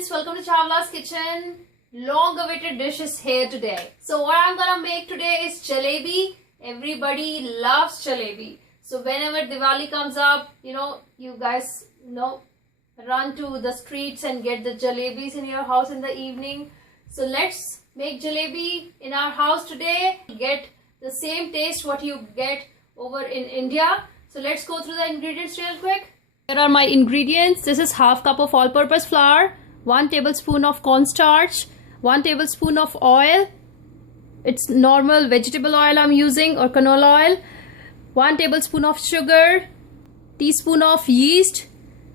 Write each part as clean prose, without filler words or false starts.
friends, welcome to Chavla's kitchen. Long awaited dish is here today. So what I'm gonna make today is jalebi. Everybody loves jalebi. So whenever Diwali comes up, you guys run to the streets and get the jalebis in your house in the evening. So let's make jalebi in our house today. Get the same taste what you get over in India. So let's go through the ingredients real quick. Here are my ingredients. This is half cup of all-purpose flour, 1 tablespoon of cornstarch, 1 tablespoon of oil. It's normal vegetable oil I'm using or canola oil. 1 tablespoon of sugar, teaspoon of yeast,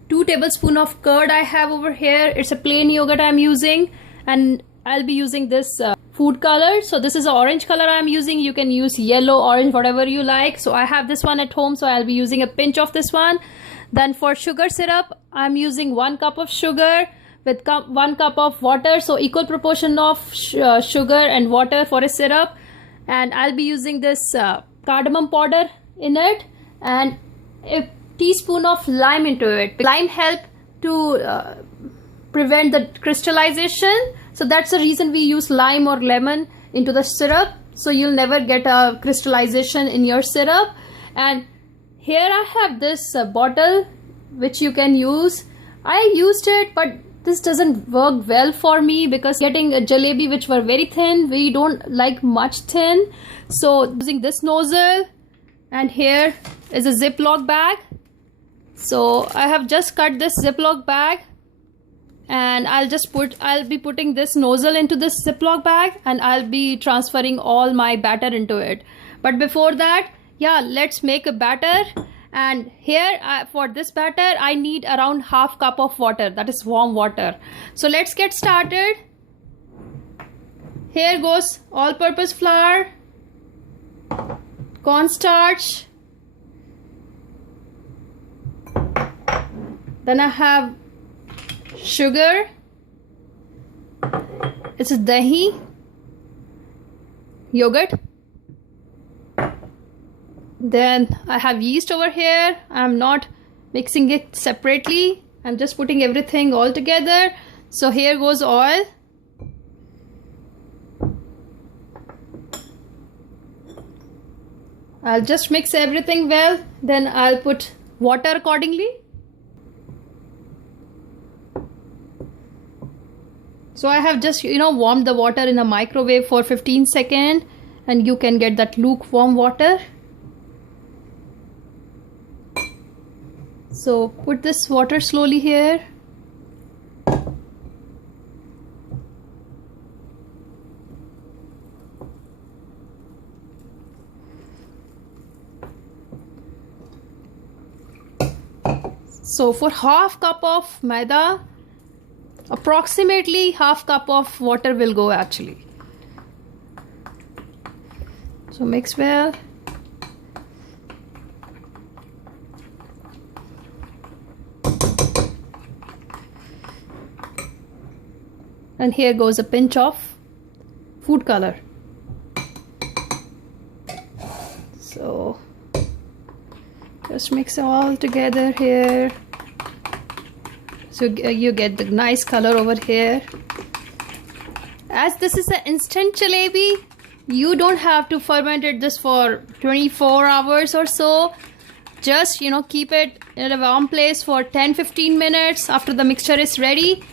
2 tablespoon of curd I have over here. It's a plain yogurt I'm using, and I'll be using this food color. So this is an orange color I'm using. You can use yellow, orange, whatever you like. So I have this one at home, so I'll be using a pinch of this one. Then for sugar syrup, I'm using 1 cup of sugar with 1 cup of water. So equal proportion of sugar and water for a syrup. And I'll be using this cardamom powder in it and a teaspoon of lime into it. Lime help to prevent the crystallization. So that's the reason we use lime or lemon into the syrup. So you'll never get a crystallization in your syrup. And here I have this bottle which you can use. I used it, but this doesn't work well for me because getting a jalebi which were very thin, we don't like much thin. So using this nozzle, and here is a Ziploc bag. So I have just cut this Ziploc bag, and I'll be putting this nozzle into this Ziploc bag, and I'll be transferring all my batter into it. But before that, let's make a batter. And here for this batter I need around half cup of water, that is warm water. So let's get started. Here goes all-purpose flour, cornstarch, then I have sugar, it's a dahi, yogurt. Then I have yeast over here. I'm not mixing it separately. I'm just putting everything all together. So here goes oil. I'll just mix everything well. Then I'll put water accordingly. So I have just warmed the water in a microwave for 15 seconds, and you can get that lukewarm water. So put this water slowly here. So for half cup of maida, approximately half cup of water will go actually. So mix well. And here goes a pinch of food color. So just mix all together here. So you get the nice color over here. As this is an instant jalebi, you don't have to ferment this for 24 hours or so. Just keep it in a warm place for 10-15 minutes. After the mixture is ready,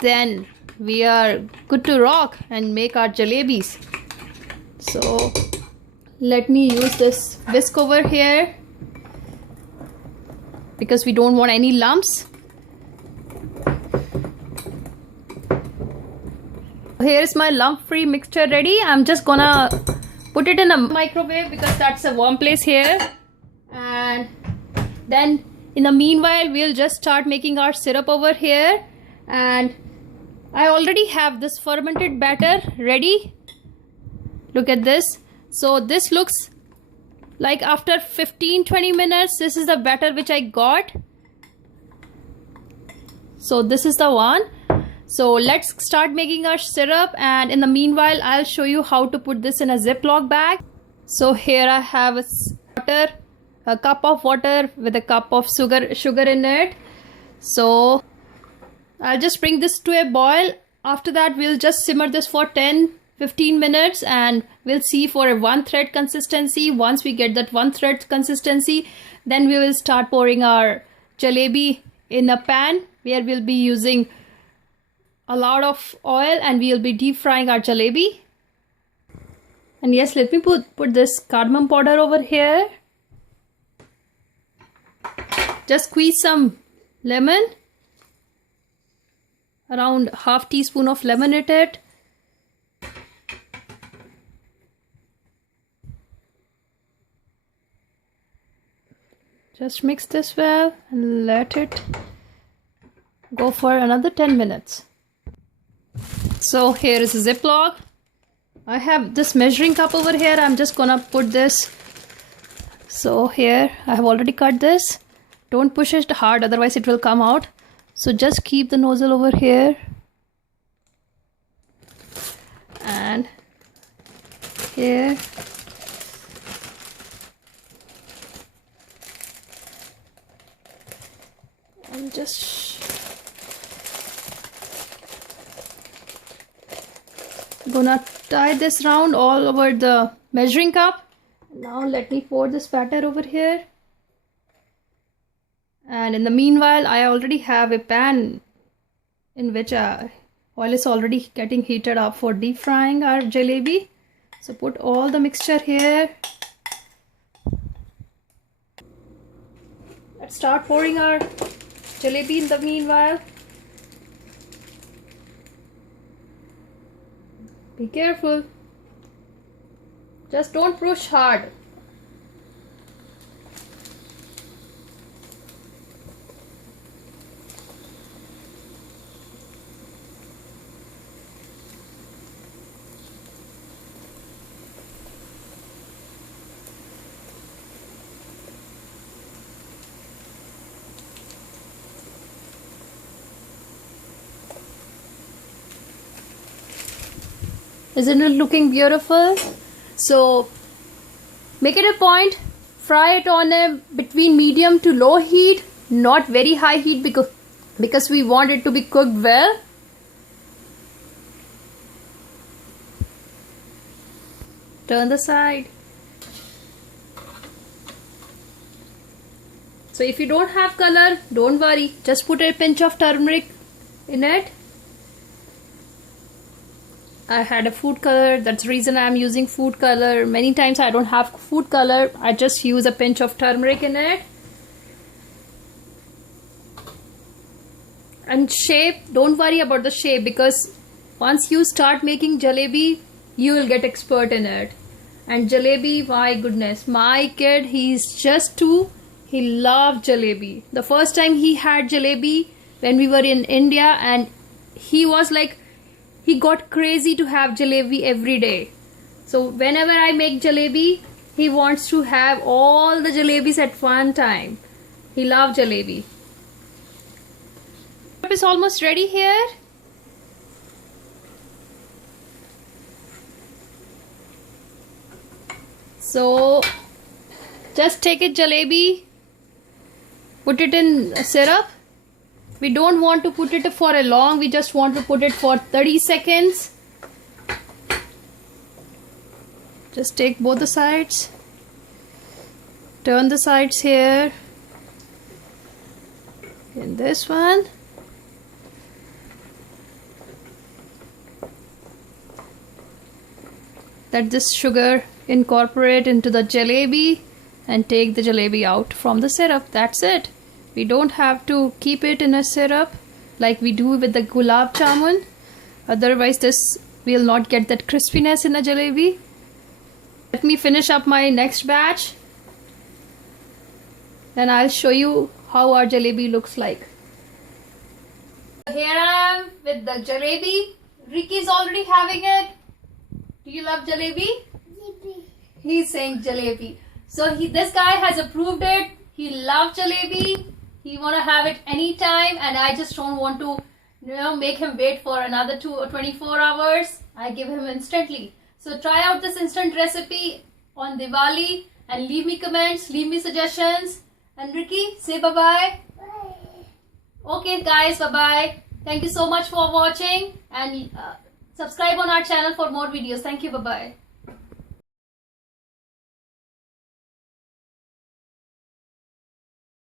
then we are good to rock and make our jalebis. So let me use this whisk over here because we don't want any lumps. Here is my lump-free mixture ready. I'm just gonna put it in a microwave because that's a warm place here. And then in the meanwhile, we'll just start making our syrup over here. And I already have this fermented batter ready. Look at this. So this looks like after 15-20 minutes, this is the batter which I got. So this is the one. So let's start making our syrup, and in the meanwhile I'll show you how to put this in a Ziploc bag. So here I have a cup of water with a cup of sugar in it. So I'll just bring this to a boil. After that, we'll just simmer this for 10-15 minutes and we'll see for a one thread consistency. Once we get that one thread consistency, then we will start pouring our jalebi in a pan where we'll be using a lot of oil and we'll be deep frying our jalebi. And yes, let me put this cardamom powder over here. Just squeeze some lemon. Around half teaspoon of lemon in it. Just mix this well and let it go for another 10 minutes. So here is a Ziploc. I have this measuring cup over here. I'm just gonna put this. So here I have already cut this. Don't push it hard, otherwise it will come out. So just keep the nozzle over here. And here. And just gonna tie this round all over the measuring cup. Now let me pour this batter over here. And in the meanwhile, I already have a pan in which oil is already getting heated up for deep frying our jalebi. So put all the mixture here. Let's start pouring our jalebi in the meanwhile. Be careful. Just don't push hard. Isn't it looking beautiful? So make it a point, fry it on a between medium to low heat, not very high heat because we want it to be cooked well. Turn the side. So if you don't have color, don't worry, just put a pinch of turmeric in it. I had a food color, that's the reason I'm using food color. Many times I don't have food color, I just use a pinch of turmeric in it. And shape, don't worry about the shape because once you start making jalebi, you will get expert in it. And jalebi, my goodness, my kid, he's just 2, he loved jalebi. The first time he had jalebi when we were in India, and he was like, he got crazy to have jalebi every day. So whenever I make jalebi, he wants to have all the jalebis at one time. He loves jalebi. It's almost ready here. So just take a jalebi, put it in syrup. We don't want to put it for a long, we just want to put it for 30 seconds. Just take both the sides. Turn the sides here. In this one. Let this sugar incorporate into the jalebi and take the jalebi out from the syrup. That's it. We don't have to keep it in a syrup like we do with the gulab jamun. Otherwise this will not get that crispiness in a jalebi. Let me finish up my next batch. Then I'll show you how our jalebi looks like. Here I am with the jalebi. Ricky's already having it. Do you love jalebi? Jalebi. He's saying jalebi. So this guy has approved it. He loves jalebi. He wanna have it anytime, and I just don't want to, make him wait for another 24 hours. I give him instantly. So try out this instant recipe on Diwali and leave me comments, leave me suggestions. And Ricky, say bye bye. Bye. Okay, guys, bye bye. Thank you so much for watching, and subscribe on our channel for more videos. Thank you. Bye bye.